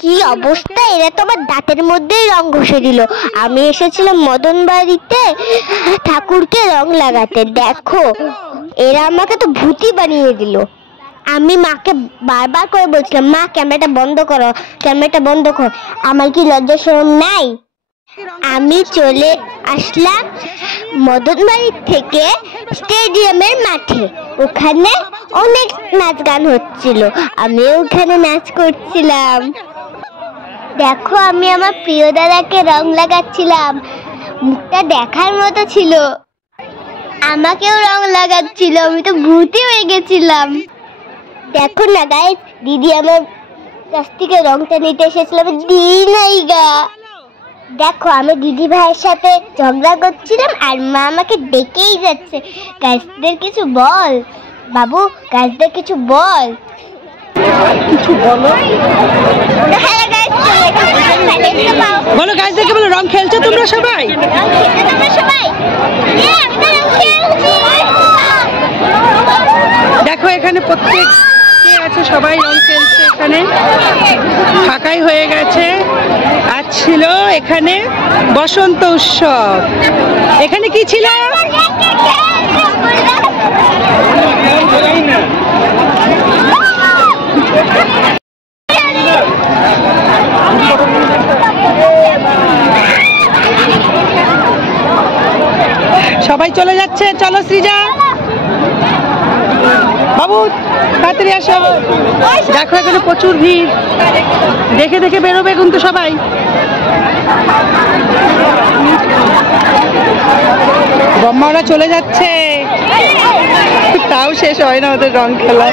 কি অবস্থা, এরা তো আমার দাঁতের মধ্যেই রং ঘষে দিল। আমি এসেছিলাম মদন বাড়িতে ঠাকুরকে রং লাগাতে, দেখো এরা আমাকে তো ভূতি বানিয়ে দিল। আমি মাকে বারবার করে বলছিলাম, মা ক্যামেরাটা বন্ধ করো, ক্যামেরাটা বন্ধ করো। আমার কি লজ্জা শরম নাই? আমি চলে আসলাম মদন বাড়ি থেকে স্টেডিয়ামের মাঠে। ওখানে অনেক নাচ গান হচ্ছিল, আমি ওখানে নাচ করছিলাম। দেখো আমি আমার প্রিয় দাদাকে রং লাগাচ্ছিলাম, মুখটা দেখার মতো ছিল। আমাকেও রং লাগাচ্ছিল, আমি তো ভূতি হয়ে গেছিলাম। দেখো না গাইস, দিদি আমার কাছ থেকে রংটা নিতে এসেছিলাম, দিই নাই গা। দেখো আমি দিদি ভাইয়ের সাথে ঝগড়া করছিলাম আর মা আমাকে ডেকেই যাচ্ছে। গাইসদের কিছু বল বাবু, গাইসদের কিছু বল, কিছু বলো। হ্যাঁ গাইস, বলো গাইসদেরকে, বলো রং খেলছো তোমরা সবাই? দেখো এখানে প্রত্যেক আছে, সবাই রং খেলছে। এখানে ফাঁকাই হয়ে গেছে। আজ ছিল এখানে বসন্ত উৎসব। এখানে কি ছিল? সবাই চলে যাচ্ছে, চলো সৃজা বাবু তাড়াতাড়ি আসো। দেখো এখানে প্রচুর ভিড়, দেখে দেখে বেরোবে কিন্তু সবাই। বম্মারা চলে যাচ্ছে, তাও শেষ হয় না ওদের রং খেলা।